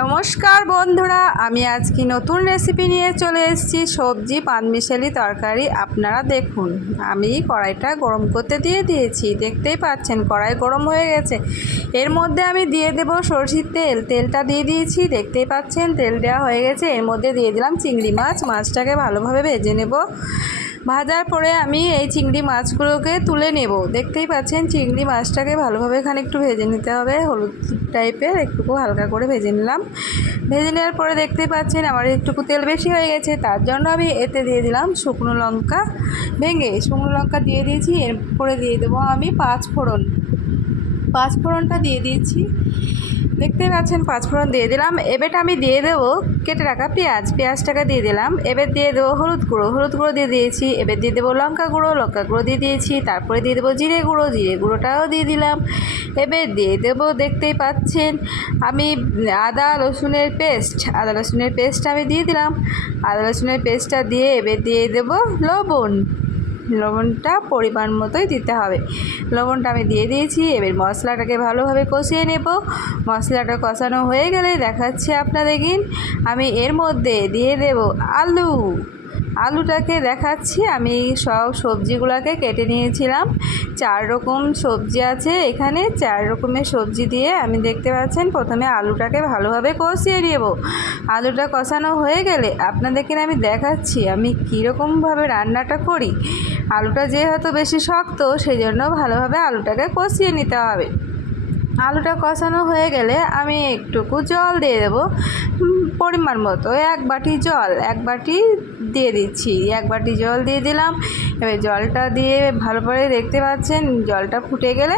নমস্কার বন্ধুরা, আমি আজকে নতুন রেসিপি নিয়ে চলে এসেছি, সবজি, পানমিশালি তরকারি। আপনারা দেখুন, আমি কড়াইটা গরম করতে দিয়ে দিয়েছি। দেখতেই পাচ্ছেন, কড়াই গরম হয়ে গেছে। এর মধ্যে আমি দিয়ে দেব সরষের তেল। তেলটা দিয়ে দিয়েছি, দেখতেই পাচ্ছেন, তেল দেওয়া হয়ে গেছে। এর মধ্যে দিয়ে দিলাম চিংড়ি মাছ। মাছটাকে ভালোভাবে ভেজে নেব। ভাজার পরে আমি এই চিংড়ি মাছগুলোকে তুলে নেব। দেখতেই পাচ্ছেন, চিংড়ি মাছটাকে ভালোভাবে এখানে একটু ভেজে নিতে হবে। হলুদ টাইপের, একটুকু হালকা করে ভেজে নিলাম। ভেজে নেওয়ার পরে দেখতেই পাচ্ছেন, আমার একটুকু তেল বেশি হয়ে গেছে। তার জন্য আমি এতে দিয়ে দিলাম শুকনো লঙ্কা ভেঙে। শুকনো লঙ্কা দিয়ে দিয়েছি, এরপরে দিয়ে দেবো আমি পাঁচ ফোড়ন পাঁচ ফোড়নটা দিয়ে দিয়েছি। দেখতেই পাচ্ছেন, পাঁচ ফোড়ন দিয়ে দিলাম। এবারটা আমি দিয়ে দেবো কেটে রাখা পেঁয়াজ। পেঁয়াজটাকে দিয়ে দিলাম। এবার দিয়ে দেবো হলুদ গুঁড়ো। হলুদ গুঁড়ো দিয়ে দিয়েছি। এবার দিয়ে দেবো লঙ্কা গুঁড়ো। লঙ্কা গুঁড়ো দিয়ে দিয়েছি। তারপরে দিয়ে দেবো জিরে গুঁড়ো। জিরে গুঁড়োটাও দিয়ে দিলাম। এবার দিয়ে দেবো, দেখতেই পাচ্ছেন, আমি আদা, রসুনের পেস্ট। আদা, রসুনের পেস্ট আমি দিয়ে দিলাম। আদা, রসুনের পেস্টটা দিয়ে এবার দিয়ে দেবো লবণ। লবণটা পরিমাণ মতোই দিতে হবে। লবণটা আমি দিয়ে দিয়েছি, এবার মশলাটাকে ভালোভাবে কষিয়ে নেব। মশলাটা কষানো হয়ে গেলে দেখাচ্ছি আপনাদেরকে। আমি এর মধ্যে দিয়ে দেব আলু। আলুটাকে দেখাচ্ছি, আমি সব সবজিগুলোকে কেটে নিয়েছিলাম। চার রকম সবজি আছে এখানে, চার রকমের সবজি দিয়ে আমি দেখতে পাচ্ছেন, প্রথমে আলুটাকে ভালোভাবে কষিয়ে নেব। আলুটা কষানো হয়ে গেলে আপনাদেরকে আমি দেখাচ্ছি, আমি কীরকমভাবে রান্নাটা করি। আলুটা যেহেতু বেশি শক্ত সেই জন্য ভালোভাবে আলুটাকে কষিয়ে নিতে হবে। আলুটা কষানো হয়ে গেলে আমি একটুকু জল দিয়ে দেবো পরিমাণ মতো, এক বাটি জল, এক বাটি দিয়ে দিচ্ছি। এক বাটি জল দিয়ে দিলাম, এবার জলটা দিয়ে ভালো করে দেখতে পাচ্ছেন, জলটা ফুটে গেলে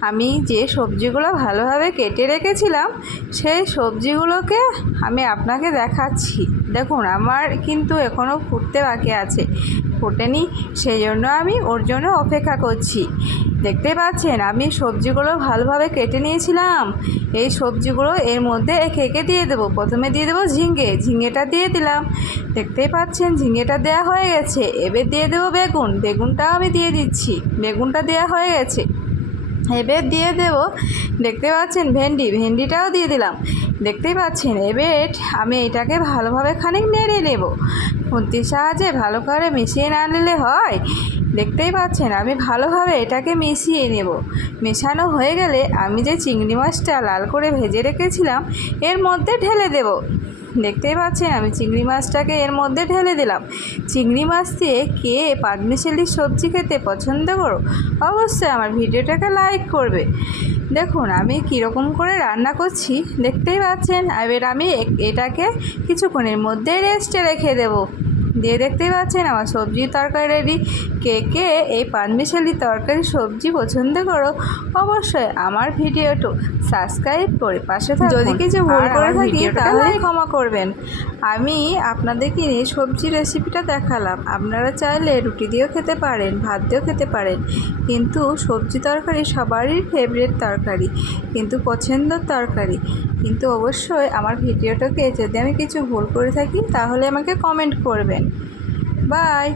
আমি যে সবজিগুলো ভালোভাবে কেটে রেখেছিলাম, সেই সবজিগুলোকে আমি আপনাকে দেখাচ্ছি। দেখুন, আমার কিন্তু এখনও ফুটতে বাকি আছে। ফোটেনি সেই জন্য আমি ওর জন্য অপেক্ষা করছি। দেখতে পাচ্ছেন, আমি সবজিগুলো ভালোভাবে কেটে নিয়েছিলাম। এই সবজিগুলো এর মধ্যে একে একে দিয়ে দেবো। প্রথমে দিয়ে দেবো ঝিঙ্গে ঝিঙ্গেটা দিয়ে দিলাম। দেখতেই পাচ্ছেন ঝিঙ্গেটা দেওয়া হয়ে গেছে। এবার দিয়ে দেবো বেগুন। বেগুনটাও আমি দিয়ে দিচ্ছি। বেগুনটা দেওয়া হয়ে গেছে। এবার দিয়ে দেব। দেখতে পাচ্ছেন ভেন্ডি, ভেন্ডিটাও দিয়ে দিলাম। দেখতেই পাচ্ছেন, এবার আমি এটাকে ভালোভাবে খানিক নেড়ে নেব। খুন্তির সাহায্যে ভালো করে মিশিয়ে না নিলে হয়। দেখতেই পাচ্ছেন, আমি ভালোভাবে এটাকে মিশিয়ে নেব। মেশানো হয়ে গেলে আমি যে চিংড়ি মাছটা লাল করে ভেজে রেখেছিলাম, এর মধ্যে ঢেলে দেব। দেখতেই পাচ্ছেন, আমি চিংড়ি মাছটাকে এর মধ্যে ঢেলে দিলাম। চিংড়ি মাছ দিয়ে কে পাগমিশালি সবজি খেতে পছন্দ করো? অবশ্যই আমার ভিডিওটাকে লাইক করবে। দেখুন, আমি কীরকম করে রান্না করছি, দেখতেই পাচ্ছেন, এবার আমি এটাকে কিছুক্ষণের মধ্যে রেস্টে রেখে দেবো। দিয়ে দেখতেই পাচ্ছেন আমার সবজি তরকারি রেডি কে কে এই পানমিশালি তরকারি সবজি পছন্দ করো অবশ্যই আমার ভিডিওটা সাবস্ক্রাইব করে পাশে থাকুন। যদি কিছু ভুল করে থাকি তাহলে ক্ষমা করবেন। আমি আপনাদেরকে নিয়ে সবজি রেসিপিটা দেখালাম। আপনারা চাইলে রুটি দিয়েও খেতে পারেন ভাত দিয়েও খেতে পারেন। কিন্তু সবজি তরকারি সবারই ফেভারিট তরকারি কিন্তু পছন্দের তরকারি। কিন্তু অবশ্যই আমার ভিডিওটাকে যদি আমি কিছু ভুল করে থাকি তাহলে আমাকে কমেন্ট করবেন। বাই।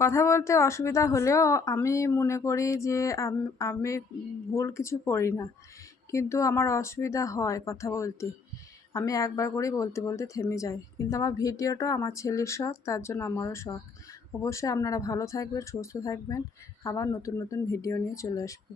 কথা বলতে অসুবিধা হলেও আমি মনে করি যে আমি ভুল কিছু করি না। কিন্তু আমার অসুবিধা হয় কথা বলতে। আমি একবার করেই বলতে বলতে থেমে যাই। কিন্তু আমার ভিডিওটা আমার ছেলের শখ, তার জন্য আমারও শখ। অবশ্যই আপনারা ভালো থাকবেন, সুস্থ থাকবেন। আবার নতুন নতুন ভিডিও নিয়ে চলে আসব।